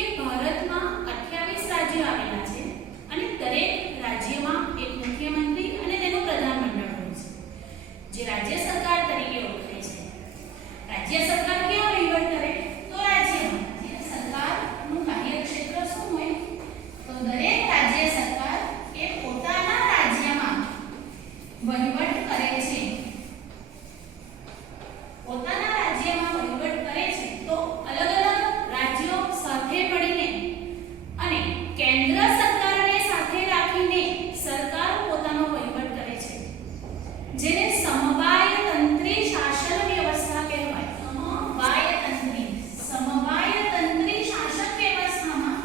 કે ભારતમાં 28 રાજ્યો આવેલા છે અને દરેક રાજ્યમાં એક મુખ્યમંત્રી અને તેનું પ્રધાનમંડળ હોય છે, જે રાજ્ય સરકાર તરીકે ઓળખાય છે. રાજ્ય સરકાર ક્યાં વહીવટ કરે? તો રાજ્યમાં. અને સરકારનું કાર્યક્ષેત્ર શું હોય? તો દરેક રાજ્ય સરકાર એ પોતાના રાજ્યમાં વહીવટ કરે છે. પોતાના રાજ્યમાં વહીવટ કરે છે તો અલગ અલગ રાજ્યો સાથે મળીને અને કેન્દ્ર સરકારને સાથે રાખીને સરકાર પોતાનો વહીવટ કરે છે, જેને સમવાયતંત્રી શાસન વ્યવસ્થા કહેવાય. સમવાયતંત્રી શાસન વ્યવસ્થામાં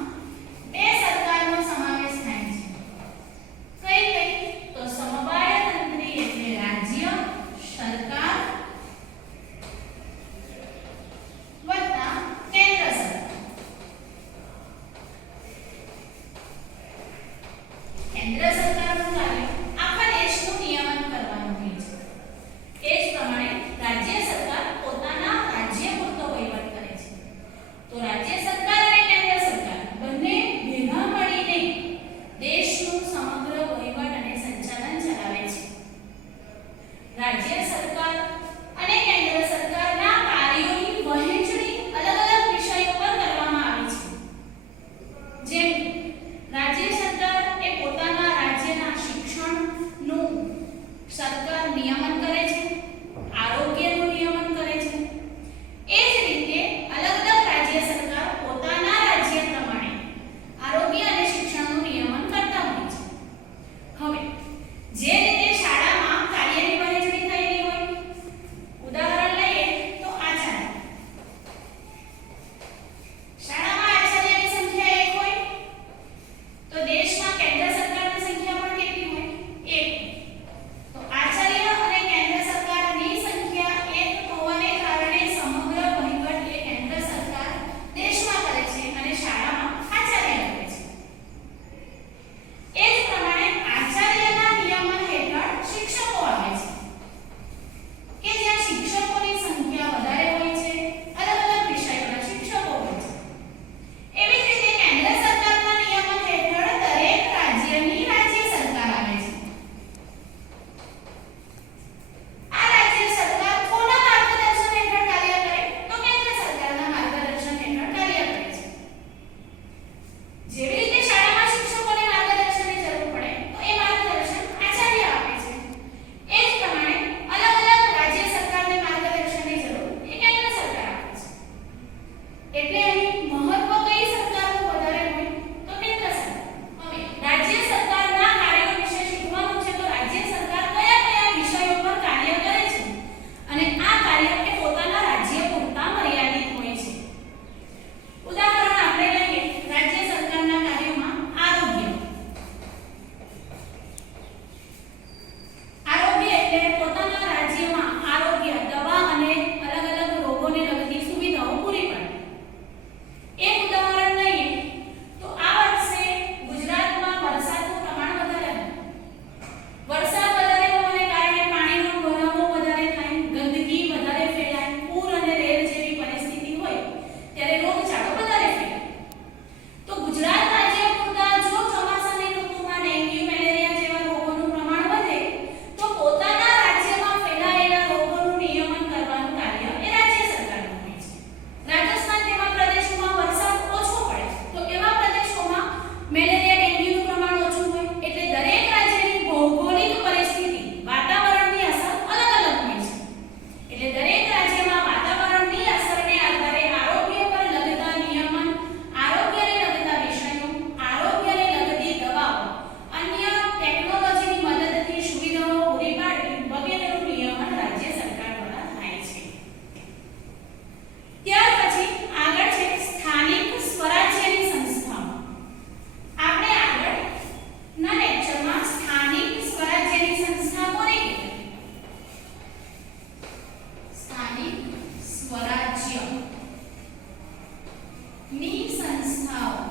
બે સરકારનો સમાવેશ થાય છે. કઈ તો સમવાયતંત્રી એટલે રાજ્ય સરકાર વત્તા કેન્દ્ર સરકાર. કેન્દ્ર સરકારનું કાર્ય આખા દેશનું નિયમન કરવાનું હોય છે. એ જ પ્રમાણે રાજ્ય સરકાર પોતાના રાજ્ય પૂરતો વહીવટ કરે છે. તો રાજ્ય સરકાર અને કેન્દ્ર સરકાર બંને ભેગા મળીને દેશનું સમગ્ર વહીવટ અને સંચાલન ચલાવે છે. રાજ્ય સરકાર અને કેન્દ્ર સરકારના કાર્યોની વહેંચણી અલગ અલગ વિષયો પર કરવામાં આવી છે. જેમ રાજ્ય સરકાર એ પોતાના રાજ્યના શિક્ષણનું સરકાર નિયમન કરે છે, આરોગ્યનું નિયમન કરે છે. એ જ રીતે અલગ અલગ રાજ્ય સરકાર પોતાના રાજ્ય પ્રમાણે આરોગ્ય અને શિક્ષણનું નિયમન કરતા હોય છે. હવે જે રીતે શાળામાં કાર્યની વહેંચણી થયેલી હોય, ઉદાહરણ લઈએ તો આચાર્ય. શાળામાં આચાર્યની સંખ્યા 1 હોય તો દેશમાં કેન્દ્ર સરકારની સંખ્યા પણ કેટલી હોય? 1. તો આચાર્ય અને કેન્દ્ર સરકારની સંખ્યા 1 હોવાને કારણે સમગ્ર વહીવટ એ કેન્દ્ર સરકાર દેશમાં કરે છે અને શાળામાં આચાર્ય કરે છે. એ જ પ્રમાણે આચાર્યના નિયમન હેઠળ શિક્ષકો આવે છે કે જ્યાં શિક્ષકોની સંખ્યા વધારે હોય છે, અલગ અલગ વિષયોના શિક્ષકો હોય છે. એવી જ રીતે કેન્દ્ર સરકારના નિયમન હેઠળ દરેક રાજ્યની રાજ્ય સરકાર આવે છે. આ રાજ્ય સરકાર કોના માર્ગદર્શન હેઠળ કાર્ય કરે? તો કેન્દ્ર સરકારના માર્ગદર્શન હેઠળ કાર્ય કરે છે. જેવી રીતે શાળામાં શિક્ષકોને માર્ગદર્શનની જરૂર પડે તો એ માર્ગદર્શન આચાર્ય આપે છે. એ જ પ્રમાણે અલગ અલગ રાજ્ય સરકારને માર્ગદર્શનની જરૂર એ કેન્દ્ર સરકાર આપે છે. એટલે અહીં મહત્વ કઈ સરકારનું વધારે હોય? તો કેન્દ્ર સરકાર. હવે રાજ્ય સરકારના કાર્યો વિશે શીખવાનું છે. તો રાજ્ય સરકાર કયા કયા વિષયો પર કાર્ય કરે છે અને આ કાર્ય એ પોતાના રાજ્ય પૂરતા મર્યાદિત હોય છે. ઉદાહરણ આપણે લઈએ રાજ્ય સરકારના કાર્યોમાં આરોગ્ય. આરોગ્ય એટલે પોતાના રાજ્યમાં આરોગ્ય, દવા અને અલગ અલગ રોગોને લગતી સુવિધાઓ પૂરી પાડવી. એક ઉદાહરણ લઈએ તો આ વર્ષે ગુજરાતમાં વરસાદનું પ્રમાણ વધારે હતું. વરસાદ વધારે હોવાને કારણે પાણીનો ભરાવો વધારે થાય, ગંદકી વધારે ફેલાય, પૂર અને રેલ જેવી પરિસ્થિતિ હોય ત્યારે રોગચાળો વધારે ફેલાય. તો ગુજરાત રાજ્ય પૂરતા જો ચોમાસાની ઋતુમાં ડેન્ગ્યુ, મેલેરિયા જેવા રોગોનું પ્રમાણ વધે તો પોતાના રાજ્યમાં ફેલાયેલા રોગોનું નિયમન કરવાનું કાર્ય એ રાજ્ય સરકારનું હોય છે. રાજસ્થાન જેવા પ્રદેશોમાં વરસાદ ઓછો પડે તો એવા પ્રદેશોમાં મેલેરિયા, ડેન્ગ્યુનું પ્રમાણ ઓછું હોય. એટલે દરેક રાજ્યની ભૌગોલિક પરિસ્થિતિ, વાતાવરણની અસર અલગ અલગ હોય છે. એટલે દરેક રાજ્યમાં વાતાવરણની અસરને આધારે આરોગ્ય પર લગતા નિયમન, આરોગ્યને લગતા વિષયો, આરોગ્યને લગતી દવાઓ, અન્ય ટેકનોલોજીની મદદથી સુવિધાઓ પૂરી પાડવી વગેરેનું નિયમન રાજ્ય સરકાર દ્વારા થાય છે. ત્યાર પછી આગળ છે સ્થાનિક સ્વરાજ્યની સંસ્થાઓ. આપણે આગળના લેક્ચરમાં સ્થાનિક સ્વરાજ્યની સંસ્થા કોને કહેવાય? સ્થાનિક સ્વરાજ્યની સંસ્થાઓ